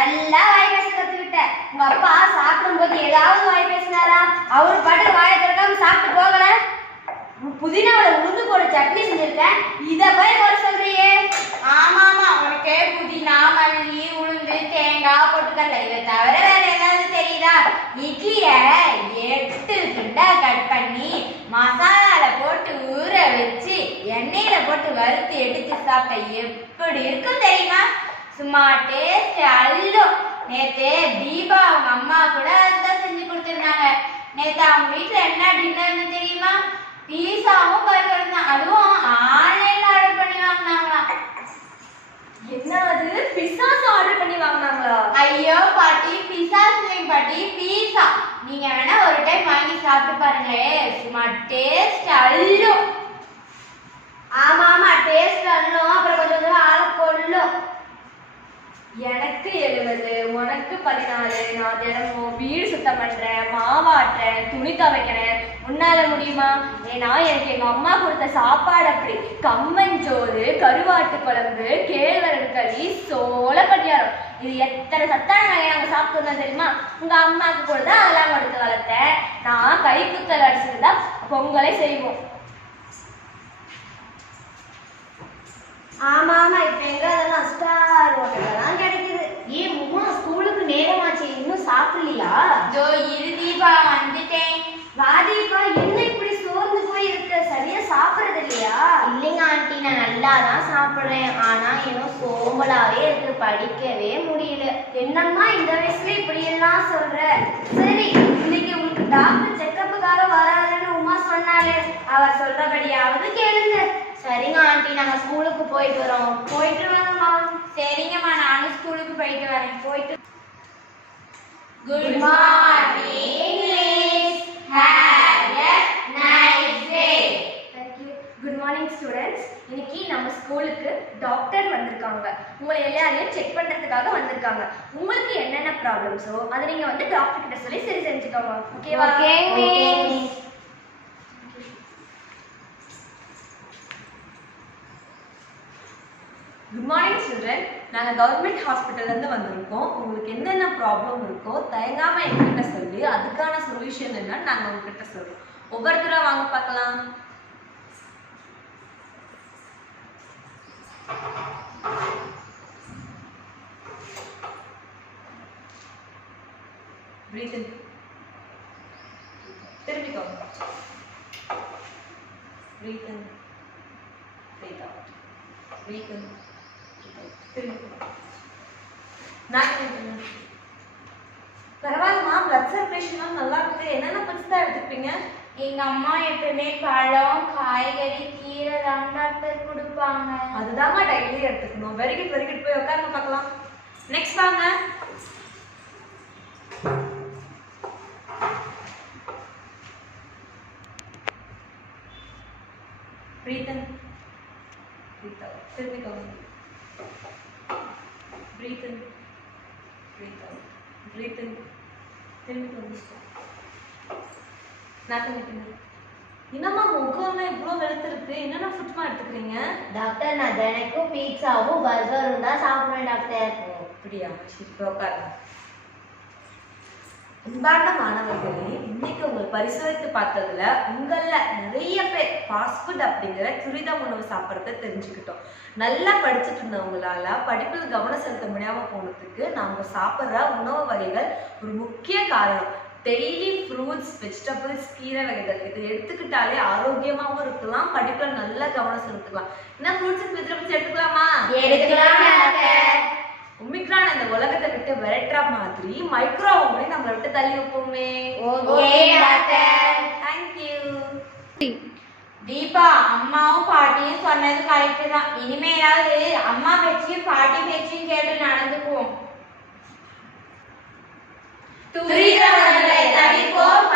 நல்லா வாய் பேச கத்துக்கிட்ட. உங்க அப்பா சாப்பிடும்போது ஏதாவது வாய் பேசினாரா? அவர் பாட்டு வாயை திறக்காம சாப்பிட்டு போகல. புதினாவோட உளுந்து போட சட்னி செஞ்சிருக்கேன், இத போய் குறை சொல்றியே? ஆமாமா, உனக்கு புதினா மல்லி உளுந்து தேங்காய் பொட்டுக்கடலை இதை தவிர வேற ஏதாவது தெரியுதா? இட்லிய 8 துண்டா கட் பண்ணி மசாலால போட்டு ஊற வச்சு எண்ணெயில போட்டு வறுத்து எடுத்து சாப்பிட்ட எப்படி இருக்கும் தெரியுமா? சும்மா டேஸ்ட் அள்ளும். நேத்து தீபா அவங்க அம்மா கூட அதுதான் செஞ்சு கொடுத்துருந்தாங்க. நேத்து அவங்க வீட்டுல என்ன டின்னர்னு தெரியுமா? பீஸாவும் பர்கரும் தான். அதுவும் ஆன்லைன்ல ஆர்டர் பண்ணி வாங்கினாங்களாம். என்ன அது, பிஸாஸ் ஆர்டர் பண்ணி வாங்கினாங்களா? ஐயோ பாட்டி, பிஸா இல்லைங்க பாட்டி, பீஸா. நீங்க வேணா ஒரு டைம் வாங்கி சாப்பிட்டு பாருங்களேன், சும்மா டேஸ்ட் அள்ளும். ஆமா ஆமா, டேஸ்ட் அள்ளும், அப்புறம் கொஞ்சம் கொஞ்சம் ஆள கொள்ளும். எனக்கு 70, உனக்கு 14. நான் தினமும் வீடு சுத்தம் பண்றேன், மாவாட்டுறேன், துணி துவைக்கிறேன். உன்னால முடியுமா? ஏன்னா எனக்கு எங்க அம்மா கொடுத்த சாப்பாடு அப்படி. கம்மஞ்சோறு, கருவாட்டு குழம்பு, கேழ்வரகு களி, சோள பணியாரம், இது எத்தனை சத்தான வகையை நாங்க சாப்பிட்டு தெரியுமா? உங்க அம்மாவுக்கு கூட தான் அதெல்லாம் கொடுத்து வளர்த்தேன். நான் கை குத்தல் அடிச்சுட்டு பொங்கலை செய்வோம். ஆமா ஆமா, இப்ப எங்க அதெல்லாம் ஸ்டார் ஹோட்டல்லாம் கிடைக்குது. ஏன் உமா, ஸ்கூலுக்கு நேரமாச்சு, இன்னும் சாப்பிடலையா? ஜோ இரு தீபா, வந்துட்டேன். வாதீபா, என்ன இப்படி சோர்ந்து போய் இருக்க? சரியா சாப்பிடுறது இல்லையா? இல்லைங்க ஆண்டி, நான் நல்லா தான் சாப்பிடுறேன். ஆனா இன்னும் சோம்பலாவே இருக்கு, படிக்கவே முடியல. என்னம்மா இந்த வயசுல இப்படி எல்லாம் சொல்ற? சரி, இன்னைக்கு உங்களுக்கு டாக்டர் செக்கப்புக்காக வராதுன்னு உமா சொன்னாலே, அவ சொல்றபடியாவது கேளுங்க. சரிங்க ஆண்டி, நாங்க ஸ்கூலுக்கு போயிட்டு வரோம். போயிட்டு வாங்கம்மா. சரிங்கம்மா, நானும் ஸ்கூலுக்கு போயிட்டு வரேன். போயிட்டு. Good morning miss, have a nice day. Thank you. Good morning students. இன்னைக்கு நம்ம ஸ்கூலுக்கு டாக்டர் வந்திருக்காங்க. உங்களை எல்லாரையும் செக் பண்றதுக்காக வந்திருக்காங்க. உங்களுக்கு என்னென்ன ப்ராப்ளம்ஸோ அதை நீங்க வந்து டாக்டர் கிட்ட சொல்லி சரி செஞ்சுக்கோங்க. ஓகேவா? Okay miss. Good morning children. நாங்கள் கவர்மெண்ட் ஹாஸ்பிட்டல்லேருந்து வந்திருக்கோம். உங்களுக்கு என்னென்ன ப்ராப்ளம் இருக்கோ தயங்காமல் எங்ககிட்ட சொல்லி அதுக்கான சொல்யூஷன் என்னன்னு நாங்கள் உங்ககிட்ட சொல்கிறோம். ஒவ்வொருத்தராக வாங்க பார்க்கலாம். Breathe in. திரும்பிக்கோ. Breathe in. Breathe out. Breathe in. பரவாயில்லமா, பிளட் சர்க்குலேஷன் நல்லா இருக்கு. என்னென்ன ஃபுட்ஸ் தான் எடுத்துப்பீங்க? எங்க அம்மா எப்பவுமே பழம், காய்கறி, கீரை தான் டாக்டர் கொடுப்பாங்க. அதுதாம்மா டெய்லி எடுத்துக்கணும். Very good very good. போய் உட்காருங்க பார்க்கலாம். நெக்ஸ்ட் வாங்க. Breathe in. Breathe out. திரும்பிக்கோங்க. Breathe in. Breathe out. Breathe in. திரும்பிக்கோங்க. நாக்கு நிற்கணும். என்னம்மா முகம்லாம் இவ்வளோ வெளுத்துருக்கு? என்னென்ன ஃபுட்மா எடுத்துக்கிறீங்க? டாக்டர், நான் தினைக்கும் பீட்சாவும் பர்கரும் தான் சாப்பிடுவேன் டாக்டர். அப்படியா? சரி, போய் உட்காருங்க. அன்பார்ந்த மாணவர்களே, இன்னைக்கு உங்களை பரிசோதித்து பார்த்ததுல உங்கள நிறைய பேர் ஃபாஸ்ட் ஃபுட் அப்படிங்கிற துரித உணவு சாப்பிட்றத தெரிஞ்சுக்கிட்டோம். நல்லா படிச்சுட்டு இருந்தவங்களால படிப்பில் கவனம் செலுத்த முடியாம போனதுக்கு நாம சாப்பிட்ற உணவு வகைகள் ஒரு முக்கிய காரணம். டெய்லி ஃப்ரூட்ஸ், வெஜிடபிள்ஸ், கீரை வகைகள் இதை எடுத்துக்கிட்டாலே ஆரோக்கியமாகவும் இருக்கலாம், படிப்பில் நல்லா கவனம் செலுத்தலாம். என்ன ஃப்ரூட்ஸ் அண்ட் வெஜிடபிள்ஸ் எடுத்துக்கலாமா? எடுக்கலாம். ஒமிக்ரான் இந்த உலகத்தை விட்டு விரட்டுற மாதிரி மைக்ரோவை நம்மளை விட்டு தள்ளி வைப்போமே. Okay doctor. தேங்க்யூ. தீபா, அம்மாவும் பாட்டியும் சொன்னது கரெக்ட் தான். இனிமேலாவது அம்மா பேச்சையும் பாட்டி பேச்சையும் கேட்டு நடந்துக்குவோம். துரித உணவுகளை தவிர்ப்போம்.